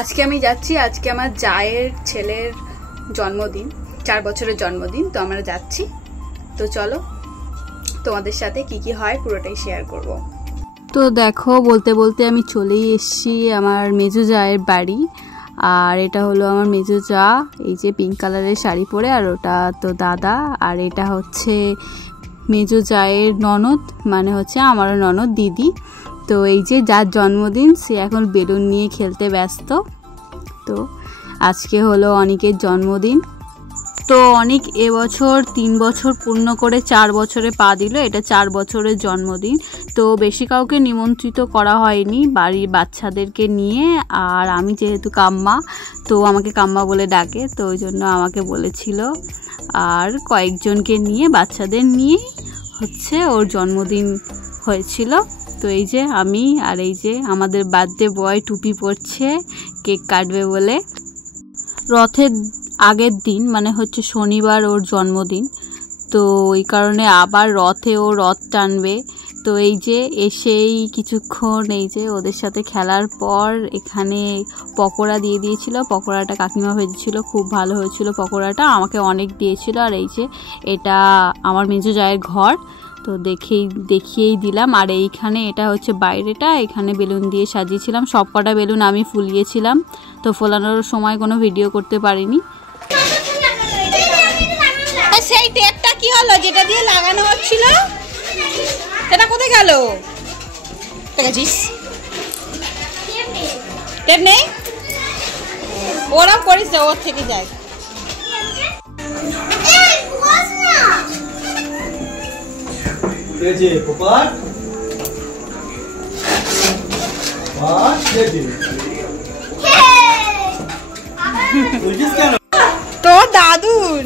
আজকে আমি যাচ্ছি, আজকে আমার জায়ের ছেলের জন্মদিন, 4 বছরের জন্মদিন। তো আমরা যাচ্ছি, তো চলো তোমাদের সাথে কি কি হয় পুরোটাই শেয়ার করব। তো দেখো, বলতে বলতে আমি চলেই এসেছি আমার মেজো জায়ের বাড়ি। আর এটা হলো আমার মেজো জা, এই যে পিঙ্ক কালারের শাড়ি পরে, আর ওটা তো দাদা। আর এটা হচ্ছে মেজো জায়ের ননদ, মানে হচ্ছে আমারও ননদ দিদি। তো এই যে যার জন্মদিন, সে এখন বেলুন নিয়ে খেলতে ব্যস্ত। তো আজকে হলো অনিকের জন্মদিন। তো অনিক এবছর 3 বছর পূর্ণ করে 4 বছরে পা দিল। এটা 4 বছরের জন্মদিন। তো বেশি কাউকে নিমন্ত্রিত করা হয়নি, বাড়ির বাচ্চাদেরকে নিয়ে। আর আমি যেহেতু কাম্মা, তো আমাকে কাম্মা বলে ডাকে, তো ওই জন্য আমাকে বলেছিল। আর কয়েকজনকে নিয়ে, বাচ্চাদের নিয়ে হচ্ছে ওর জন্মদিন হয়েছিল। তো এই যে আমি, আর এই যে আমাদের বার্থডে বয় টুপি পরছে কেক কাটবে বলে। রথের আগের দিন, মানে হচ্ছে শনিবার ওর জন্মদিন, তো ওই কারণে আবার রথে ও রথ টানবে। তো এই যে এসেই কিছুক্ষণ এই যে ওদের সাথে খেলার পর এখানে পকোড়া দিয়ে দিয়েছিল। পকোড়াটা কাকিমা ভেজেছিল, খুব ভালো হয়েছিল পকোড়াটা, আমাকে অনেক দিয়েছিল। আর এই যে এটা আমার মেজো জায়ের ঘর, তো দেখিয়েই দিলাম। আর এইখানে এটা হচ্ছে বাইরেটা, এখানে বেলুন দিয়ে সাজিয়েছিলাম, সব কটা বেলুন আমি ফুলিয়েছিলাম। তো ফোলানোর সময় কোনো ভিডিও করতে পারিনি। সেই টেপটা কি হলো যেটা দিয়ে লাগানো হচ্ছিল, সেটা কোথায় গেল? দেখেছিস টেপ নেই, ওরা করিস, ওর থেকে যায়। তো দাদুন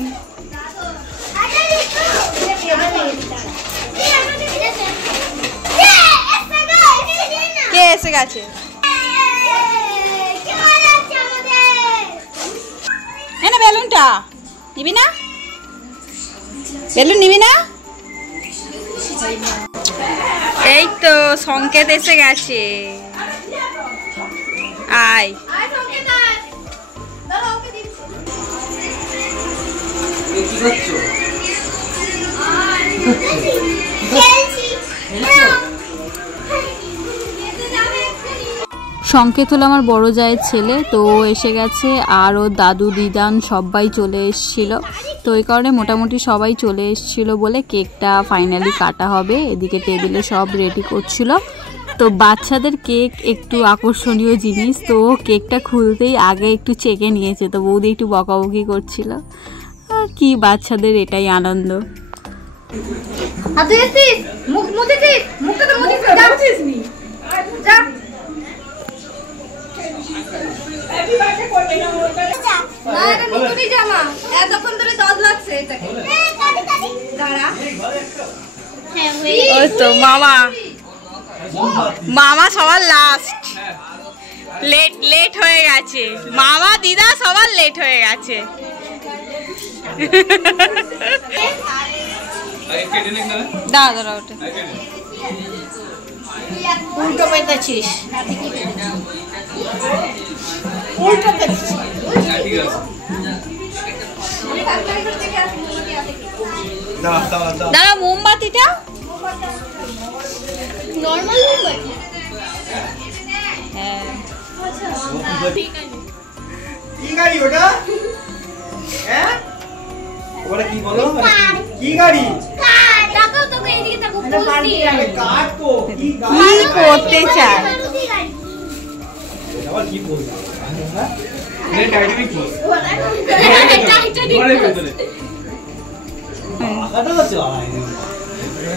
কে এসে গেছে? এনে বেলুনটা নিবি না? বেলুন নিবি না? এই তো সংকেত এসে গেছে, আয়। সংকেত হলো আমার বড় জায়ের ছেলে, তো এসে গেছে। আর ওর দাদু দিদান সবাই চলে এসেছিল। তো এই কারণে মোটামুটি সবাই চলে এসেছিল বলে কেকটা ফাইনালি কাটা হবে। এদিকে টেবিলে সব রেডি করছিল। তো বাচ্চাদের কেক একটু আকর্ষণীয় জিনিস, তো কেকটা খুলতেই আগে একটু চেকে নিয়েছে। তো বৌদি একটু বকাবকি করছিল, আর কি, বাচ্চাদের এটাই আনন্দ। তো মামা মামা সবার লাস্ট, লেট হয়ে গেছে। মামা দিদা সবার লেট হয়ে গেছে। দাঁড়া ওটা উল্টো পেতেছিস, উল্টো পেতেছিস। দাঁড়া, মোমবাতিটা নরমাল মোমবাতি। হ্যাঁ, কি গাড়ি ওটা? হ্যাঁ, ওটা কি বলো? কি গাড়ি? তাকাও তো, এইদিকে তাকাও, বলছি কাট তো। কি গাড়ি করতে চায়? আবার কি বলছো? হ্যাঁ, এই টাইটানিক কি? টাইটানিক ভিতরে আগাটা চালায় না।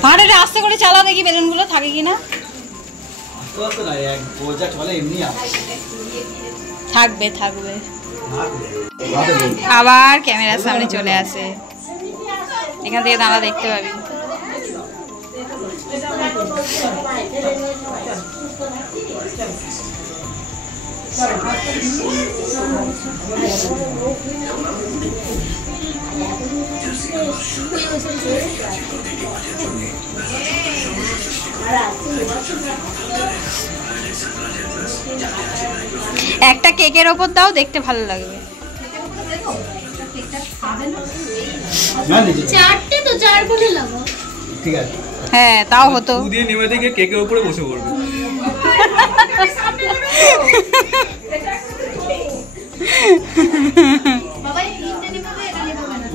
হাড়ে আস্তে করে চালা, দেখি বেলুনগুলো থাকে কিনা। আস্তে আস্তে না, এক বোঝা চলে এমনি থাকবে। আবার ক্যামেরার সামনে চলে আসে, এখান থেকে দাঁড়া দেখতে পাবি। একটা কেকের ওপর দাও, দেখতে ভালো লাগবে। চারটে তো, চার করে লাগাও। ঠিক আছে, হ্যাঁ তাও হতো। দিয়ে নেমে থেকে কেকের উপরে বসে পড়বে।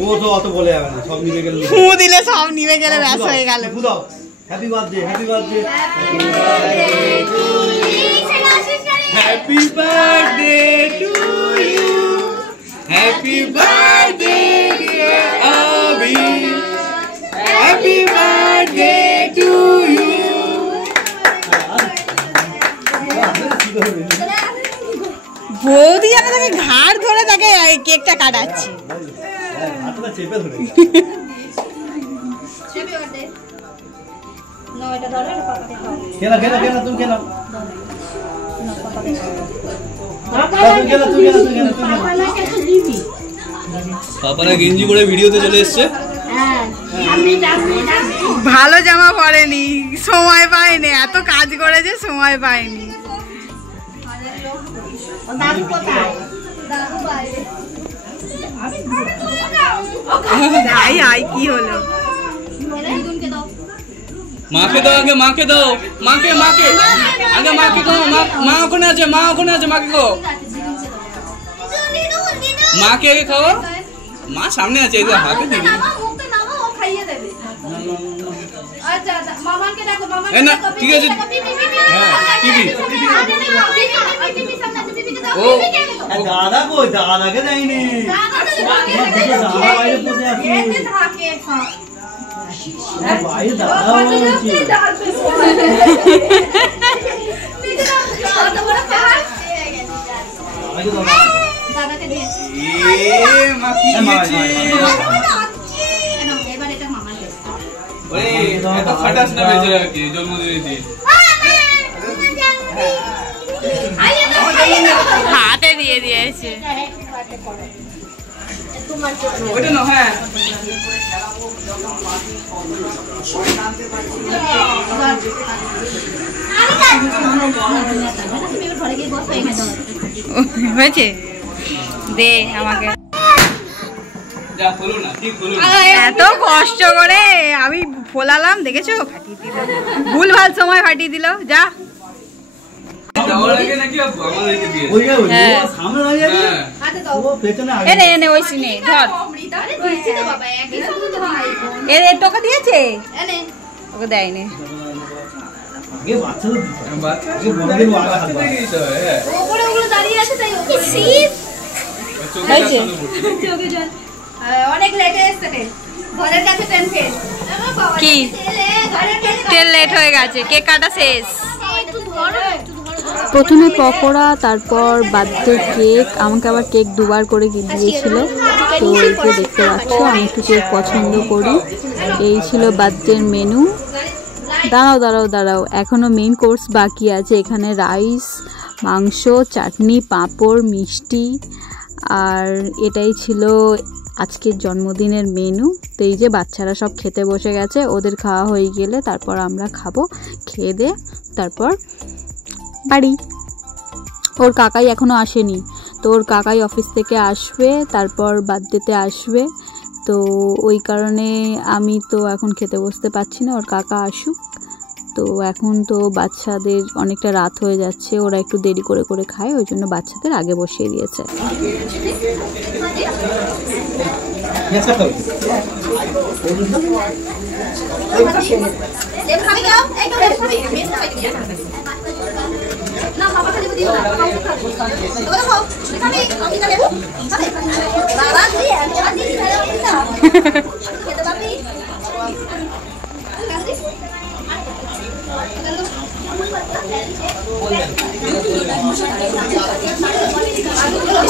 ও তো অত বলে যাবে না, সব নিভে গেলে ফু দিলে সব নিভে গেলে ব্যাস হয়ে গেল। Happy birthday, happy birthday, happy birthday to you, happy birthday dear Abi, happy birthday to you. বৌদি যেন তাকে ঘাড় ধরে তাকে কেকটা কাটাচ্ছে। চেপে ধরে খেলা খেলা খেলা, তুমি খেলা, পাপারা গেঞ্জি পরে ভিডিওতে চলে এসছে। ভালো জামা পরেনি, সময় পায়নি, এত কাজ করেছে সময় পায়নি। কি হলো? মাকে দাও আগে, মাকে দাও, মাকে মাকে আগে, মাকে দাও, মা ওখানে আছে, মা ওখানে আছে, মাকে খাও, মাকে আগে খাও, মা সামনে আছে, এই হাতে দিবি না, ঠিক আছে, হ্যাঁ টিভি। ও দাদা কই, দাদাকে দেয়নি, দাদা বাইরে বসে আছে, বাইরে দাদা খাটাস না বেচারাকে জন্মদিনের দিন। হাতে দিয়ে দিয়েছে ওইটা না, হ্যাঁ হয়েছে, দে আমাকে। এত কষ্ট করে আমি ফোলালাম, দেখেছো ফাটিয়ে দিল, ভুলভাল সময় ফাটিয়ে দিল। যা এনে ওই সিনে ধর, তোকে দিয়েছে, ওকে দেয়নি। কি তেল লেট হয়ে গেছে, কেক কাটা শেষ। প্রথমে পকোড়া, তারপর বার্থডে কেক। আমাকে আবার কেক দুবার করে দিয়েছিল, তো এই যে দেখতে পাচ্ছ আমি একটু কেক পছন্দ করি। এই ছিল বার্থডের মেনু। দাঁড়াও দাঁড়াও দাঁড়াও, এখনও মেইন কোর্স বাকি আছে। এখানে রাইস, মাংস, চাটনি, পাঁপড়, মিষ্টি, আর এটাই ছিল আজকের জন্মদিনের মেনু। তো এই যে বাচ্চারা সব খেতে বসে গেছে, ওদের খাওয়া হয়ে গেলে তারপর আমরা খাবো। খেয়ে দে তারপর বাড়ি। ওর কাকাই এখনও আসেনি, তো ওর কাকাই অফিস থেকে আসবে, তারপর বার্থডেতে আসবে। তো ওই কারণে আমি তো এখন খেতে বসতে পারছি না, ওর কাকা আসুক। তো এখন তো বাচ্চাদের অনেকটা রাত হয়ে যাচ্ছে, ওরা একটু দেরি করে করে খায়, ওই জন্য বাচ্চাদের আগে বসিয়ে দিয়েছে।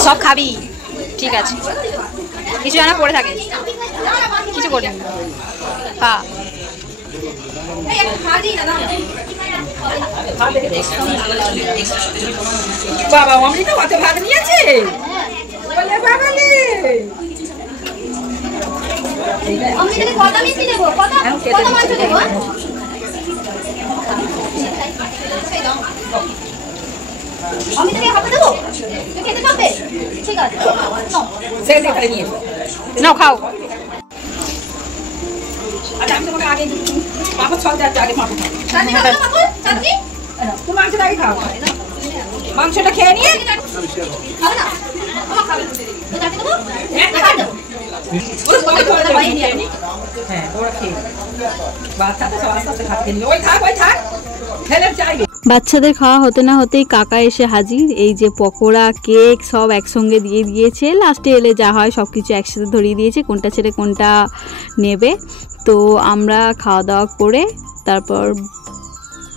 সব খাবি? ঠিক আছে, কিছু জানা পড়ে থাকে, কিছু করি হ্যাঁ। বাবা অমৃতা কত ভাত নিয়েছে, কত মিষ্টি দেবো, কত মাংস দেবো। অমিতাকে হাতে দেবো, তুই খেতে পারবে? ঠিক আছে, নাও। নাও খাও। আচ্ছা আমি তোমাকে আগে পাপা ছল যাচ্ছে আগে পাপা খাও চাটনি খাবে না বাবু? চাটনি? তুমি মাংসটা আগে খাও মাংসটা খেয়ে নিয়ে খাবে না? আমার খাবে না। তো চাটনি দেবো? একটা খাবে দেবো। হ্যাঁ ওরা খেয়ে বাচ্চাটা সব আস্তে আস্তে খাচ্ছে ওই থাক ফেলে চাইবে। বাচ্চাদের খাওয়া হতে না হতেই কাকা এসে হাজির। এই যে পকোড়া, কেক সব একসঙ্গে দিয়ে দিয়েছে। লাস্টে এলে যা হয় সব কিছু একসাথে ধরিয়ে দিয়েছে, কোনটা ছেড়ে কোনটা নেবে। তো আমরা খাওয়া দাওয়া করে তারপর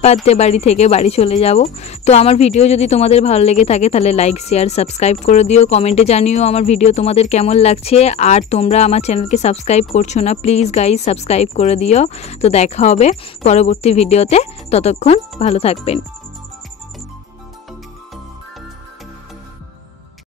বার্থডে বাড়ি থেকে বাড়ি চলে যাব। তো আমার ভিডিও যদি তোমাদের ভালো লেগে থাকে তাহলে লাইক, শেয়ার, সাবস্ক্রাইব করে দিও। কমেন্টে জানিও আমার ভিডিও তোমাদের কেমন লাগছে। আর তোমরা আমার চ্যানেলকে সাবস্ক্রাইব করছো না, প্লিজ গাইজ সাবস্ক্রাইব করে দিও। তো দেখা হবে পরবর্তী ভিডিওতে, ততক্ষণ ভালো থাকবেন।